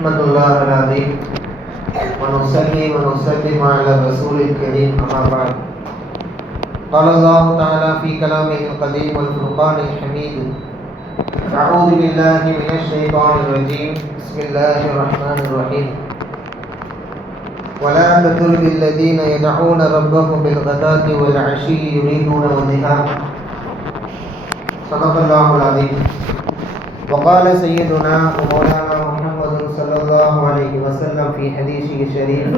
نحمد الله العظيم ونصلي ونسلم على الرسول الكريم أما بعد. قال الله تعالى في كلامه القديم والفرقان الحميد: أعوذ بالله من الشيطان الرجيم. بسم الله الرحمن الرحيم. ولا تطرد الذين يدعون ربهم بالغداة والعشي يريدون وجهه. صدق الله العظيم. وقال سيدنا ومولانا محمد صلى الله عليه وسلم في حديثه الشريف: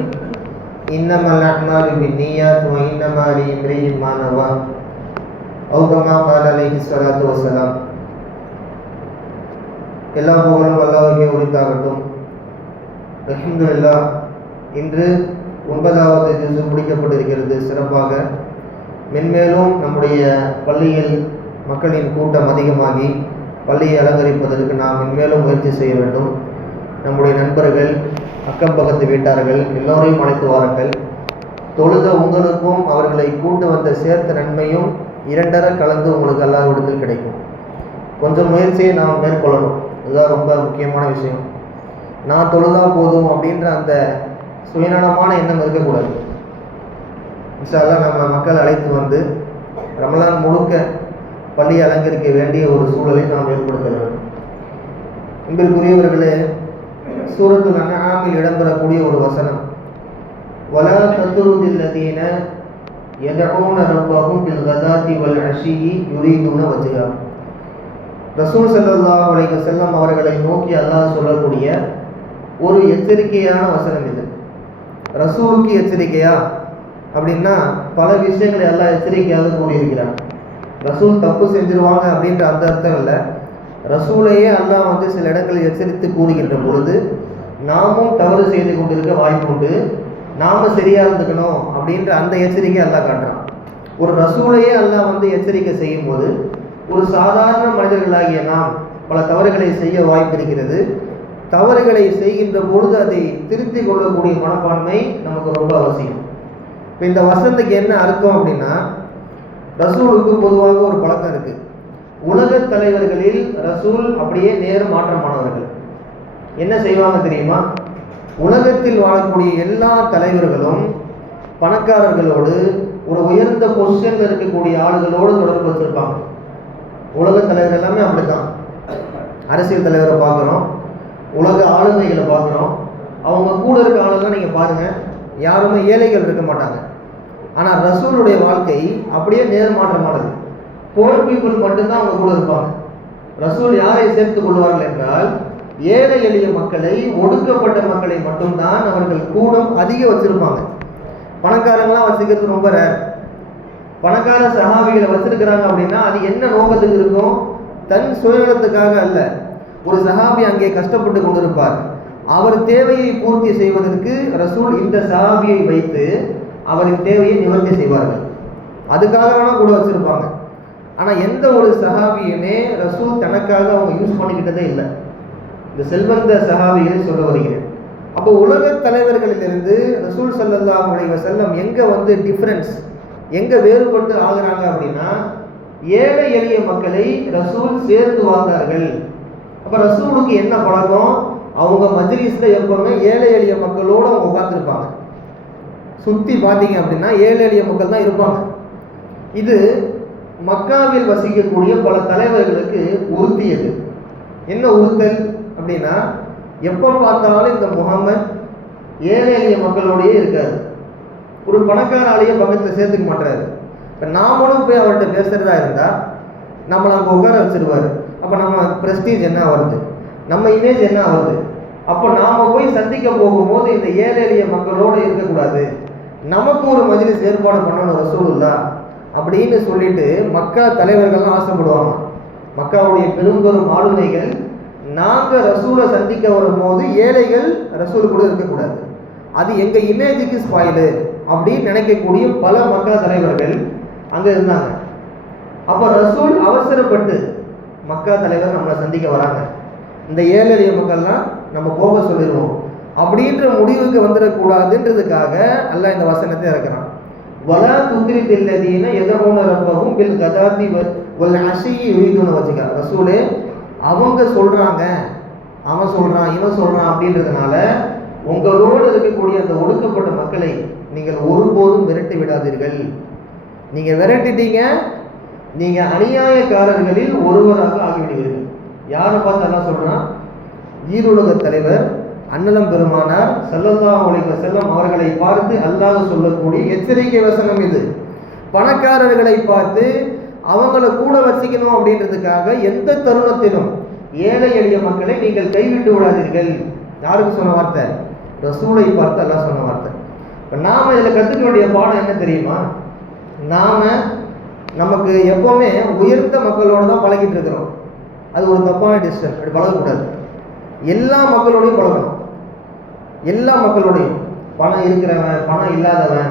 إنما الأعمال بالنيات وإنما لامرئ ما نوى. أو كما قال عليه الصلاة والسلام. எல்லா புகழும் அல்லாஹ்வுக்கே உரித்தாகட்டும். அல்ஹம்துலில்லாஹ். இன்று 9வது ஜுஸ் முடிக்கப்பட்டிருக்கிறது. சிறப்பாக மென்மேலும் நம்முடைய பள்ளியில் மக்களின் கூட்டம் அதிகமாகி பள்ளியை அலங்கரிப்பதற்கு நாம் மென்மேலும் முயற்சி செய்ய வேண்டும். நம்முடைய நண்பர்கள், அக்கம் பக்கத்து வீட்டார்கள் எல்லோரையும் அழைத்து வாருங்கள். தொழுத உங்களுக்கும் அவர்களை கூட்டு வந்த சேர்த்த நன்மையும் இரண்டர கலந்து உங்களுக்கு அல்லாஹ்விடத்தில் கிடைக்கும். கொஞ்சம் முயற்சியை நாம் மேற்கொள்ளணும். இதுதான் ரொம்ப முக்கியமான விஷயம். நான் தொழுதா போதும் அப்படின்ற அந்த சுயநலமான எண்ணம் இருக்கக்கூடாது. இன்ஷா அல்லாஹ் நம்ம மக்கள் அழைத்து வந்து ரமலான் முழுக்க பள்ளியை அலங்கரிக்க வேண்டிய ஒரு சூழலை நாம் ஏற்படுத்த வேண்டும். அன்பிற்குரியவர்களே, சூரத்துல் அன்ஆமில் இடம்பெறக்கூடிய ஒரு வசனம்: வலா தத்ருதில் லதீன யதஊன ரப்பஹும் பில் கதாத்தி வல் அஷியி யுரீதுன வஜ்ஹா. ரசூல் ஸல்லல்லாஹு அலைஹி வஸல்லம் அவர்களை நோக்கி அல்லாஹ் சொல்லக்கூடிய ஒரு எச்சரிக்கையான வசனம் இது. ரசூலுக்கு எச்சரிக்கையா அப்படின்னா பல விஷயங்களை எல்லாம் எச்சரிக்கையாக கூறியிருக்கிறான். ரசூல் தப்பு செஞ்சிருவாங்க அப்படின்ற அந்த அர்த்தம் இல்லை. ரசூலையே அல்லாஹ் வந்து சில இடங்களில் எச்சரித்து கூறுகின்ற பொழுது நாமும் தவறு செய்து கொண்டிருக்க வாய்ப்பு உண்டு, நாம சரியா இருந்துக்கணும் அப்படின்ற அந்த எச்சரிக்கை அல்லாஹ் காட்டுறான். ஒரு ரசூலையே அல்லாஹ் வந்து எச்சரிக்கை செய்யும் போது ஒரு சாதாரண மனிதர்களாகிய நாம் பல தவறுகளை செய்ய வாய்ப்பு இருக்கிறது. தவறுகளை செய்கின்ற பொழுது அதை திருத்திக் கொள்ளக்கூடிய மனப்பான்மை நமக்கு ரொம்ப அவசியம். இப்போ இந்த வசனத்துக்கு என்ன அர்த்தம் அப்படின்னா, ரசூலுக்கு பொதுவாக ஒரு பழக்கம் இருக்கு. உலக தலைவர்களில் ரசூல் அப்படியே நேர் மாற்றமானவர்கள். என்ன செய்வாங்க தெரியுமா? உலகத்தில் வாழக்கூடிய எல்லா தலைவர்களும் பணக்காரர்களோடு, ஒரு உயர்ந்த பொசிஷன்ல இருக்கக்கூடிய ஆளுகளோடு தொடர்பு வச்சிருப்பாங்க. உலக தலைவர் எல்லாமே அப்படித்தான். அரசியல் தலைவரை பார்க்குறோம், உலக ஆளுமைகளை பார்க்குறோம். அவங்க கூட இருக்க ஆளுங்கள்லாம் நீங்கள் பாருங்க, யாருமே ஏழைகள் இருக்க மாட்டாங்க. ஆனால் ரசூலுடைய வாழ்க்கை அப்படியே நேர்மாற்றமானது. போர் பீப்புள் மட்டும்தான் அவங்க கூட இருப்பாங்க. ரசூல் யாரை சேர்த்துக் கொள்வார்கள் என்றால், ஏழை எளிய மக்களை, ஒடுக்கப்பட்ட மக்களை மட்டும்தான் அவர்கள் கூடம் அதிக வச்சிருப்பாங்க. பணக்காரங்களாம் வச்சுக்கிறது ரொம்ப ரேர். பணக்கார சஹாபிகளை வச்சிருக்கிறாங்க அப்படின்னா அது என்ன நோக்கத்துக்கு இருக்கும்? தன் சுயநலத்துக்காக அல்ல. ஒரு சஹாபி அங்கே கஷ்டப்பட்டு கொண்டிருப்பார், அவர் தேவையை பூர்த்தி செய்வதற்கு ரசூல் இந்த சஹாபியை வைத்து அவரின் தேவையை நிவர்த்தி செய்வார்கள். அதுக்காக வேணா கூட வச்சிருப்பாங்க. ஆனால் எந்த ஒரு சஹாபியுமே ரசூல் தனக்காக அவங்க யூஸ் பண்ணிக்கிட்டதே இல்லை. இந்த செல்வந்த சஹாபிகளை சொல்ல வருகிறேன். அப்போ உலக தலைவர்களிலிருந்து ரசூல் ஸல்லல்லாஹு அலைஹி வஸல்லம் எங்கே வந்து டிஃப்ரென்ஸ், எங்கே வேறுபட்டு ஆகுறாங்க அப்படின்னா, ஏழை எளிய மக்களை ரசூல் சேர்த்து வாழ்ந்தார்கள். அப்போ ரசூலுக்கு என்ன பழக்கம்? அவங்க மஜ்லிஸில் எப்பவுமே ஏழை எளிய மக்களோடு அவங்க உட்கார்ந்துருப்பாங்க. சுற்றி பார்த்தீங்க அப்படின்னா ஏழை எளிய மக்கள் தான் இருப்பாங்க. இது மக்காவில் வசிக்கக்கூடிய பல தலைவர்களுக்கு உறுத்தியது. என்ன உறுத்தல் அப்படின்னா, எப்போ பார்த்தாலும் இந்த முகமது ஏழை எளிய மக்களோடையே இருக்காரு. ஒரு பணக்கார ஆளையே பக்கத்தில் சேர்த்துக்க மாட்டாரு. இப்போ நாமளும் போய் அவர்கிட்ட பேசுகிறதா இருந்தால் நம்மளை அங்கே உட்கார வச்சிருவாரு. அப்போ நம்ம ப்ரெஸ்டீஜ் என்ன வருது, நம்ம இமேஜ் என்ன வருது? அப்போ நாம் போய் சந்திக்க போகும்போது இந்த ஏழை எளிய மக்களோடு இருக்கக்கூடாது, நமக்கு ஒரு மஜ்லிஸ் ஏற்பாடு பண்ணணும் ரசூலுல்லாஹ் அப்படின்னு சொல்லிட்டு மக்கா தலைவர்கள்லாம் ஆசைப்படுவாங்க. மக்காவுடைய பெரும் ஆளுமைகள், நாங்கள் ரசூலை சந்திக்க வரும்போது ஏழைகள் ரசூல் கூட இருக்கக்கூடாது, அது எங்கள் இமேஜுக்கு ஸ்பாயிலு அப்படின்னு நினைக்கக்கூடிய பல மக்கா தலைவர்கள் அங்கே இருந்தாங்க. அப்போ ரசூல் அவசரப்பட்டு மக்கா தலைவர் நம்மளை சந்திக்க வராங்க, இந்த ஏழை எளிய மக்கள்லாம் நம்ம போக சொல்லிடுவோம் அப்படின்ற முடிவுக்கு வந்துடக்கூடாதுன்றதுக்காக அல்லாஹ் இந்த வசனத்தை இறக்குறான். வலா துத்ரிதில் லதீன யதஊன ரப்பஹும் பில் கதாத்தி வல் அஷியி யுரீதுன வஜ்ஹா. ரசூலே, அவங்க சொல்றாங்க அவன் சொல்றான் இவன் சொல்றான் அப்படின்றதுனால உங்களோடு இருக்கக்கூடிய அந்த ஒடுக்கப்பட்ட மக்களை நீங்கள் ஒருபோதும் விரட்டி விடாதீர்கள். நீங்க விரட்டிட்டீங்க, நீங்க அநியாயக்காரர்களில் ஒருவராக ஆகிவிடுவீர்கள். யாரை பார்த்து அல்லாஹ் சொல்றான்? ஈருலக தலைவர் அன்னலம் பெருமானார் ஸல்லல்லாஹு அலைஹி வஸல்லம் அவர்களை பார்த்து அல்லாஹ் சொல்லக்கூடிய எச்சரிக்கை வசனம் இது. பணக்காரர்களை பார்த்து அவங்கள கூட வச்சுக்கணும் அப்படின்றதுக்காக எந்த தருணத்திலும் ஏழை எளிய மக்களை நீங்கள் கைவிட்டு விடாதீர்கள். யாருக்கு சொன்ன வார்த்தை? ரசூலை பார்த்து அல்லாஹ் சொன்ன வார்த்தை. இப்போ நாம இதில் கற்றுக்க வேண்டிய பாடம் என்ன தெரியுமா? நமக்கு எப்பவுமே உயர்ந்த மக்களோடு தான் பழகிட்டு இருக்கிறோம். அது ஒரு தப்பான டிசிஷன். அப்படி பழகக்கூடாது. எல்லா மக்களோடையும் பழகணும். எல்லா மக்களோடையும், பணம் இருக்கிறவன் பணம் இல்லாதவன்,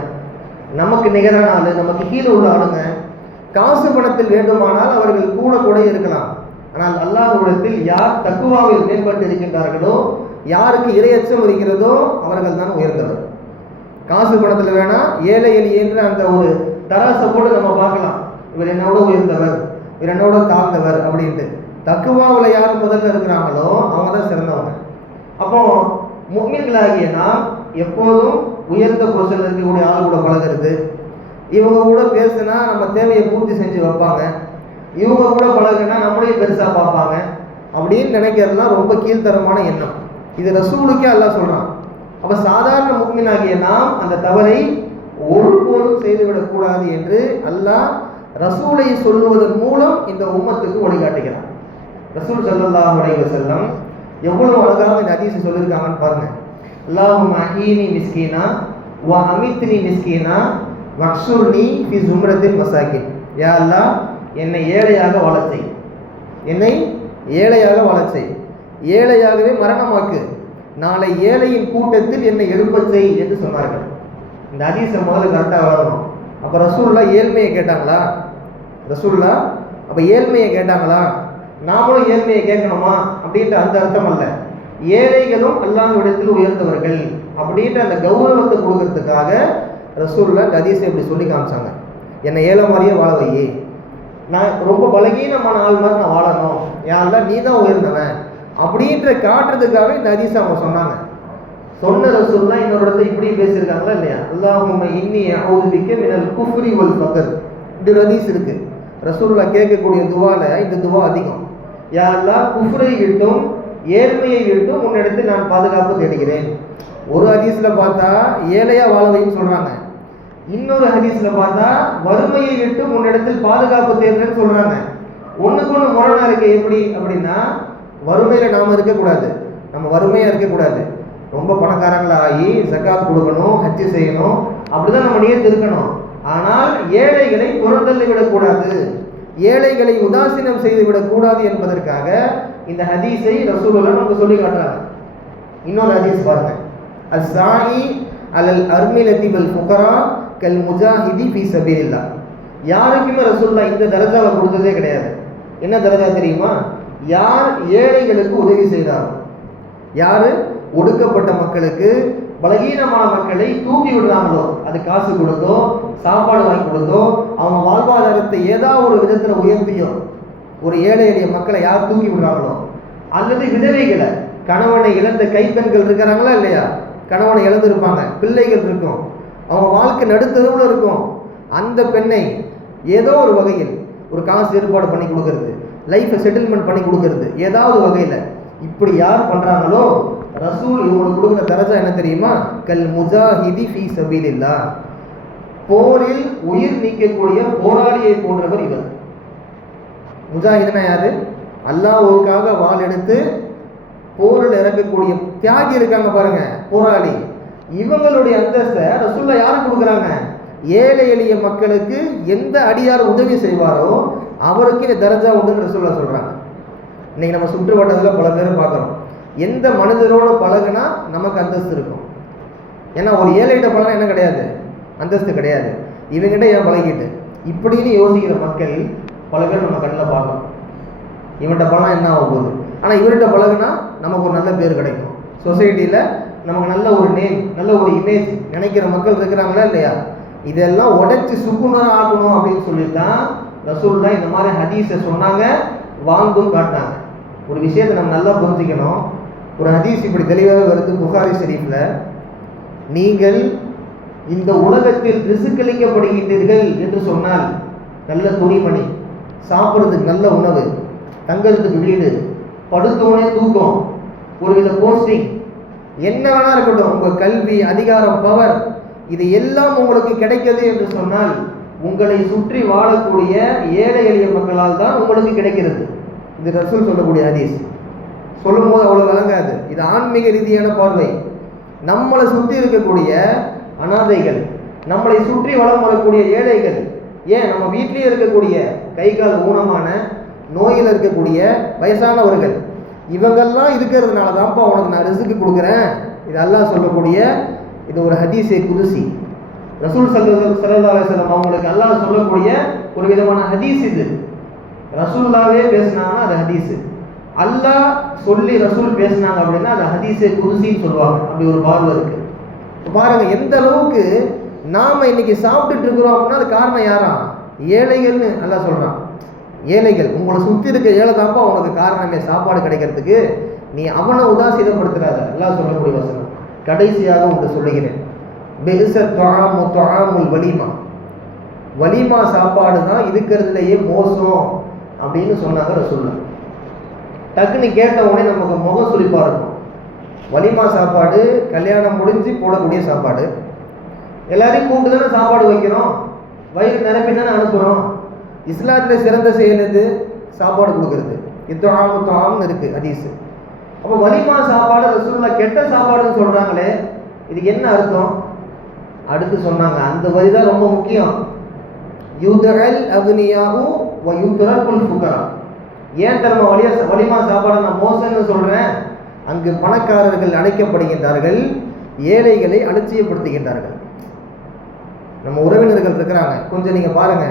நமக்கு நிகரான ஆளு, நமக்கு கீழே உள்ள ஆளுங்க, காசு பணத்தில் வேண்டுமானால் அவர்கள் கூட கூட இருக்கலாம். ஆனால் அல்லாஹ்விடத்தில் யார் தக்குவாவில் மேம்பட்டு இருக்கின்றார்களோ, யாருக்கு இறையச்சம் இருக்கிறதோ அவர்கள் தான் உயர்ந்தவர். காசு பணத்தில் வேணா ஏழை எளிய என்ற அந்த ஒரு தராசை போட்டு நம்ம பார்க்கலாம். இவர் என்னோட உயர்ந்தவர், இவர் என்னோட தாழ்ந்தவர் அப்படின்ட்டு. தக்குவாவில் யார் முதல்ல இருக்கிறாங்களோ அவங்க தான் சிறந்தவங்க. அப்போ முஃமின்களாகிய நாம் எப்போதும் உயர்ந்த பொசிஷனில் இருக்கக்கூடிய ஆள் கூட பழகிறது. இவங்க கூட பேசுனா நம்ம தேவையை பூர்த்தி செஞ்சு வைப்பாங்க, இவங்க கூட பழகுனா நம்மளையும் பெருசாக பார்ப்பாங்க அப்படின்னு நினைக்கிறதுலாம் ரொம்ப கீழ்த்தரமான எண்ணம். இது ரசூலுக்கே அல்லாஹ் சொல்கிறான். அப்போ சாதாரண முஃமினாகிய நாம் அந்த தவறை ஒருபோதும் செய்துவிடக்கூடாது என்று அல்லாஹ் ரசூலை சொல்லுவதன் மூலம் இந்த உம்மத்துக்கு வழிகாட்டுகிறான். ரசூல் ஸல்லல்லாஹு அலைஹி வஸல்லம் எவ்வளவு அழகாக இந்த ஹதீஸை சொல்லியிருக்காங்கன்னு பாருங்க. அல்லாஹும்ம அஹீனி மிஸ்கீனா வ அமித்னி மிஸ்கீனா வக்ஷுர்னி ஃபி ஜும்ரத்தில் மசாகின். யா அல்லாஹ், என்னை ஏழையாக வாழச் செய், என்னை ஏழையாக வாழச் செய், ஏழையாகவே மரணமாக்கு, நாளை ஏழையின் கூட்டத்தில் என்னை எழுப்பச் செய் என்று சொன்னார்கள். இந்த ஹதீஸை முதல்ல கரெக்டாக வளரணும். அப்போ ரசூல்லா ஏழ்மையை கேட்டாங்களா? ரசூல்லா அப்போ ஏழ்மையை கேட்டாங்களா? நாமளும் ஏழ்மையை கேட்கணுமா அப்படின்ற அந்த அர்த்தம் அல்ல. ஏழைகளும் அல்லாஹ்விடத்தில் உயர்ந்தவர்கள் அப்படின்ற அந்த கௌரவத்தை கொடுக்கறதுக்காக ரசூல்லா இந்த ஹதீஸை இப்படி சொல்லி காமிச்சாங்க. என்னை ஏழை மாதிரியே வாழ வையே, நான் ரொம்ப பலகீனமான ஆள் மாதிரி நான் வாழணும், யாரெல்லாம் நீ தான் உயர்ந்தவன் அப்படின்ற காட்டுறதுக்காக இந்த ஹதீஸை அவங்க சொன்னாங்க. சொன்ன ரசூல்லா இன்னொரு இடத்துல இப்படி பேசியிருக்காங்களா இல்லையா? அல்லாஹும்ம இன்னி அஊது பிக்க மினல் குஃப்ரி வல் ஃபக்ர். இந்த ஹதீஸ் இருக்கு. ரசூல்லா கேட்கக்கூடிய துவால இந்த துவா அதிகம். யா அல்லாஹ், குஃப்ரை விட்டும் ஏழ்மையை விட்டும் உன்னிடத்தில் நான் பாதுகாப்பு தேடுகிறேன். ஒரு ஹதீஸ்ல பார்த்தா ஏழையா வாழவைன்னு சொல்றாங்க, இன்னொரு ஹதீஸ்ல பார்த்தா வறுமையை விட்டு உன்னிடத்தில் பாதுகாப்பு தேடுறேன்னு சொல்றாங்க. ஒண்ணுக்கு ஒண்ணு முரணா இருக்கு. எப்படி அப்படின்னா, வறுமையில நாம இருக்கக்கூடாது, நம்ம வறுமையா இருக்கக்கூடாது, ரொம்ப பணக்காரங்களா ஆகி ஜகாத் கொடுக்கணும், ஹஜ்ஜு செய்யணும், அப்படிதான் நம்ம நியத்து இருக்கணும். ஆனால் ஏழைகளை புறந்தள்ளி விடக்கூடாது, ஏழைகளை உதாசீனம் செய்து விடக்கூடாது என்பதற்காக இந்த ஹதீஸை ரசூலுல்லாஹ் நமக்கு சொல்லி காட்டுறாங்க. இன்னொரு ஹதீஸ் பாருங்க. அஸ்ஸாயி அலல் அர்மிலதி வல் ஃபுகரா கல் முஜாஹிதி ஃபீ சபீலில்லாஹ். யாருக்குமே ரசூலுல்லாஹ் இந்த தரஜாவை கொடுத்ததே கிடையாது. என்ன தரஜா தெரியுமா? யார் ஏழைகளுக்கு உதவி செய்தாரோ, யாரு ஒடுக்கப்பட்ட மக்களுக்கு, பலகீனமான மக்களை தூக்கி விடுறாங்களோ, அது காசு கொடுத்தோ சாப்பாடு வாங்கி கொடுத்தோ அவங்க வாழ்வாதாரத்தை ஏதாவது ஒரு விதத்தில் உயர்த்தியோ, ஒரு ஏழை எளிய மக்களை யார் தூக்கி விடுறாங்களோ, அல்லது விதவைகளை, கணவனை இழந்த கைப்பெண்கள் இருக்கிறாங்களா இல்லையா, கணவனை இழந்திருப்பாங்க, பிள்ளைகள் இருக்கும், அவங்க வாழ்க்கை நடுத்தருவில் இருக்கும், அந்த பெண்ணை ஏதோ ஒரு வகையில் ஒரு காசு ஏற்பாடு பண்ணி கொடுக்கறது, லைஃப்பை செட்டில்மெண்ட் பண்ணி கொடுக்கறது, ஏதாவது வகையில் இப்படி யார் பண்ணுறாங்களோ ரசூல் இவங்களுக்கு கொடுக்குற தரஜா என்ன தெரியுமா? கல் முஜாஹிதி ஃபீ சபீலில்லாஹ். போரில் உயிர் நீக்கக்கூடிய போராளியை போன்றவர் இவர். முஜாஹிதுனா யாரு? அல்லாஹ்வுக்காக வாள் எடுத்து போரில் இறக்கக்கூடிய தியாகி இருக்காங்க பாருங்க, போராளி. இவங்களுடைய அந்தஸ்தை ரசூல்லா யாருக்கு கொடுக்குறாங்க? ஏழை எளிய மக்களுக்கு எந்த அடியார் உதவி செய்வாரோ அவருக்கு இந்த தரஜா உண்டுன்னு ரசூல்லா சொல்றாங்க. இன்னைக்கு நம்ம சுற்று வட்டத்தில் பல பேரை பார்க்குறோம். எந்த மனிதரோடு பழகுனா நமக்கு அந்தஸ்து இருக்கும். ஏன்னா ஒரு ஏழைகிட்ட பழகினா என்ன கிடையாது? அந்தஸ்து கிடையாது. இவங்கிட்ட ஏன் பழகிட்டு இப்படின்னு யோசிக்கிற மக்கள் பல பேர் நம்ம கண்ணில் பார்க்கணும். இவன்கிட்ட பழம் என்ன ஆக போகுது, ஆனால் இவர்கிட்ட பழகுனா நமக்கு ஒரு நல்ல பேர் கிடைக்கும், சொசைட்டியில் நமக்கு நல்ல ஒரு நேம், நல்ல ஒரு இமேஜ் நினைக்கிற மக்கள் இருக்கிறாங்களா இல்லையா? இதெல்லாம் உடைச்சி சுக்குநூறாக ஆகணும் அப்படின்னு சொல்லித்தான் ரசூலுல்லாஹ் இந்த மாதிரி ஹதீஸை சொன்னாங்க, வாழ்ந்தும் காட்டினாங்க. ஒரு விஷயத்தை நம்ம நல்லா புரிஞ்சுக்கணும். ஒரு ஹதீஸ் இப்படி தெளிவாக வருது புகாரி ஷரீஃப்ல, நீங்கள் இந்த உலகத்தில் ரிசுக்களிக்கப்படுகின்றீர்கள் என்று சொன்னால், நல்ல துணிமணி, சாப்பிட்றதுக்கு நல்ல உணவு, தங்கிறதுக்கு வீடு, படுத்தோனே தூக்கம், ஒருவித போஸ்டிங், என்ன வேணா இருக்கட்டும், உங்கள் கல்வி, அதிகாரம், பவர், இது எல்லாம் உங்களுக்கு கிடைக்கிறது என்று சொன்னால் உங்களை சுற்றி வாழக்கூடிய ஏழை எளிய மக்களால் தான் உங்களுக்கு கிடைக்கிறது. இது ரசூல் சொல்லக்கூடிய ஹதீஸ். சொல்லும் போது அவ்வளோ விளங்காது. இது ஆன்மீக ரீதியான பார்வை. நம்மளை சுற்றி இருக்கக்கூடிய அனாதைகள், நம்மளை சுற்றி வளம் வரக்கூடிய ஏழைகள், ஏன் நம்ம வீட்டிலேயே இருக்கக்கூடிய கை கால் ஊனமான, நோயில் இருக்கக்கூடிய வயசானவர்கள், இவங்கெல்லாம் இருக்கிறதுனால தான்ப்பா உனக்கு நான் ரிஸ்க்கு கொடுக்குறேன். இது அல்லாஹ் சொல்லக்கூடிய இது ஒரு ஹதீஸே குதுசி. ரசூல் ஸல்லல்லாஹு அலைஹி வஸல்லம் அவங்களுக்கு அல்லாஹ் சொல்லக்கூடிய ஒரு விதமான ஹதீஸ் இது. ரசூல்லாவே பேசினாங்கன்னா அது ஹதீஸு. அல்லாஹ் சொல்லி ரசூல் பேசினாங்க அப்படின்னா அது ஹதீஸே குதுசின்னு சொல்லுவாங்க. அப்படி ஒரு பார்வை இருக்கு. பாருங்க எந்த அளவுக்கு நாம இன்னைக்கு சாப்பிட்டுட்டு இருக்கிறோம் அப்படின்னா அது காரணம் யாரா? ஏழைகள்னு அல்லாஹ் சொல்றான். ஏழைகள், உங்களை சுற்றி இருக்க ஏழை தான்ப்பா உனக்கு காரணமே சாப்பாடு கிடைக்கிறதுக்கு. நீ அவனை உதாசீனப்படுத்துறாத, அல்லாஹ் சொல்லக்கூடிய வசனம். கடைசியாக ஒன்று சொல்லுகிறேன், வலிமா, வலிமா சாப்பாடு தான் இருக்கிறதுலையே மோசம் அப்படின்னு சொன்னாங்க ரசூலுல்லாஹ். டக்குன்னு கேட்ட உடனே நமக்கு முகம் சுளிப்பா இருக்கும். வலிமா சாப்பாடு கல்யாணம் முடிஞ்சு போடக்கூடிய சாப்பாடு. எல்லாரையும் கூப்பிட்டு தானே சாப்பாடு வைக்கிறோம், வயிறு நிரப்பி தானே அனுப்புகிறோம். இஸ்லாத்தில் சிறந்த செயல் எது? சாப்பாடு கொடுக்கறது. இத்துஆமுன்னு இருக்கு ஹதீஸ். அப்போ வலிமா சாப்பாடு ரசூலுல்லாஹ் கெட்ட சாப்பாடுன்னு சொல்றாங்களே, இதுக்கு என்ன அர்த்தம்? அடுத்து சொன்னாங்க, அந்த வரி தான் ரொம்ப முக்கியம். யுதல் அக்னியாஹு வ யுத்ரகுல் ஃபுகரா. ஏன் தர்ம வலிமா சாப்பாடு நான் மோசம்னு சொல்றேன்? அங்கு பணக்காரர்கள் அழைக்கப்படுகின்றார்கள், ஏழைகளை அலட்சியப்படுத்துகின்றார்கள். நம்ம உறவினர்கள் இருக்கிறாங்க, கொஞ்சம் நீங்க பாருங்க,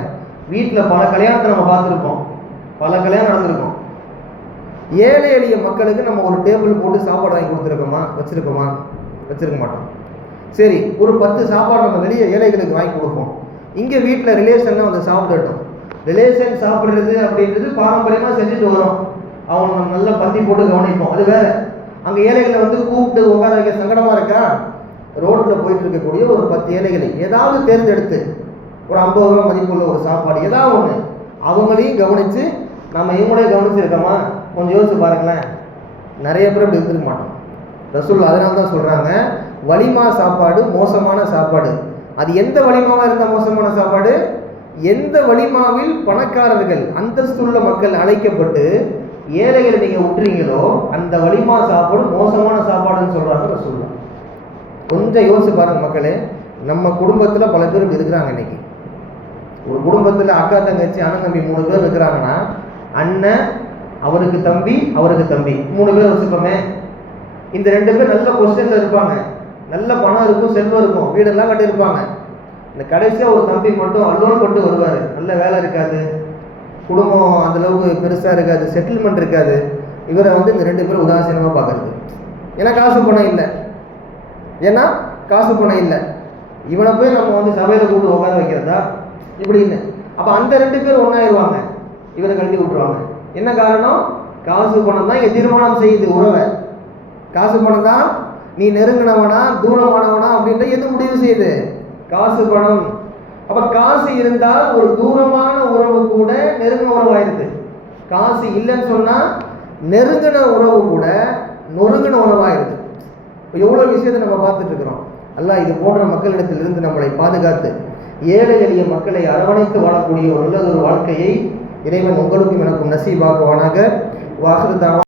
வீட்டில் பல கல்யாணத்தை நம்ம பார்த்துருப்போம், பல கல்யாணம் நடந்திருக்கோம். ஏழை எளிய மக்களுக்கு நம்ம ஒரு டேபிள் போட்டு சாப்பாடு வாங்கி கொடுத்துருக்கோமா? வச்சிருக்க மாட்டோம். சரி, ஒரு 10 சாப்பாடு நம்ம வெளியே ஏழைகளுக்கு வாங்கி கொடுப்போம். இங்கே வீட்டில் ரிலேஷன்லாம் வந்து சாப்பிடட்டும். ரிலேஷன் சாப்பிட்றது அப்படின்றது பாரம்பரியமாக செஞ்சுட்டு வரோம். அவங்க நம்ம நல்லா பத்தி போட்டு கவனிப்போம், அது வேற. அங்கே ஏழைகளை வந்து கூப்பிட்டு உட்கார வைக்க சங்கடமாக இருக்கா? ரோட்டில் போயிட்டு இருக்கக்கூடிய ஒரு 10 ஏழைகளை ஏதாவது தேர்ந்தெடுத்து ஒரு 50 ரூபா மதிப்புள்ள ஒரு சாப்பாடு ஏதாவது ஒன்று அவங்களையும் கவனித்து நம்ம இவங்களையும் கவனிச்சிருக்கோமா? கொஞ்சம் யோசிச்சு பாருங்களேன். நிறைய பேர் இப்படி இருந்துருக்க மாட்டோம். ரசூல் அதனால தான் சொல்கிறாங்க, வலிமா சாப்பாடு மோசமான சாப்பாடு. அது எந்த வலிமாவாக இருந்தால் மோசமான சாப்பாடு? எந்த வலிமாவில் பணக்காரர்கள், அந்தஸ்துள்ள மக்கள் அழைக்கப்பட்டு ஏழைகளை நீங்கள் விட்டுறீங்களோ அந்த வலிமா சாப்பாடு மோசமான சாப்பாடுன்னு சொல்கிறாங்க ரசூலுல்லாஹ். கொஞ்சம் யோசிச்சு பாருங்க மக்களே. நம்ம குடும்பத்தில் பல பேர் இருக்கிறாங்க. இன்னைக்கு ஒரு குடும்பத்தில் அக்கா தங்கச்சி அண்ணன் தம்பி 3 பேர் இருக்கிறாங்கன்னா, அண்ணன் அவருக்கு தம்பி அவருக்கு தம்பி 3 பேர் வச்சுக்கோமே. இந்த 2 பேர் நல்ல பொசிஷனில் இருப்பாங்க, நல்ல பணம் இருக்கும், செல்வம் இருக்கும், வீடெல்லாம் கட்டியிருப்பாங்க. இந்த கடைசியாக ஒரு தம்பி மட்டும் அல்லோன் கொண்டு வருவார். நல்ல வேலை இருக்காது, குடும்பம் அந்தளவுக்கு பெருசாக இருக்காது, செட்டில்மெண்ட் இருக்காது. இவரை வந்து இந்த 2 பேரும் உதாசீனமாக பார்க்கறது. ஏன்னா காசு பணம் இல்லை, இவனை போய் நம்ம வந்து சபையில் கூப்பிட்டு உட்கார வைக்கிறதா இப்படின்னு. அப்போ அந்த 2 பேர் ஒன்றாயிருவாங்க, இவரை கழட்டி விட்டுருவாங்க. என்ன காரணம்? காசு பணம் தான் தீர்மானம் செய்யுது உறவை. காசு பணம் தான் நீ நெருங்கினவனா தூரமானவனா அப்படின்ற எது முடிவு செய்யுது? காசு பணம். அப்போ காசு இருந்தால் ஒரு தூரமான உறவு கூட நெருங்கின உறவாயிருது. காசு இல்லைன்னு சொன்னால் நெருங்கின உறவு கூட நொறுங்கின உறவாயிருது. எவ்வளோ விஷயத்தை நம்ம பார்த்துட்டு இருக்கிறோம். அல்லாஹ் இது போன்ற மக்களிடத்திலிருந்து நம்மளை பாதுகாத்து ஏழை எளிய மக்களை அரவணைத்து வாழக்கூடிய ஒரு நல்லதொரு வாழ்க்கையை இறைவன் உங்களுக்கும் எனக்கும் நசீபாக்குவானாக. வாஹிரு தாவா.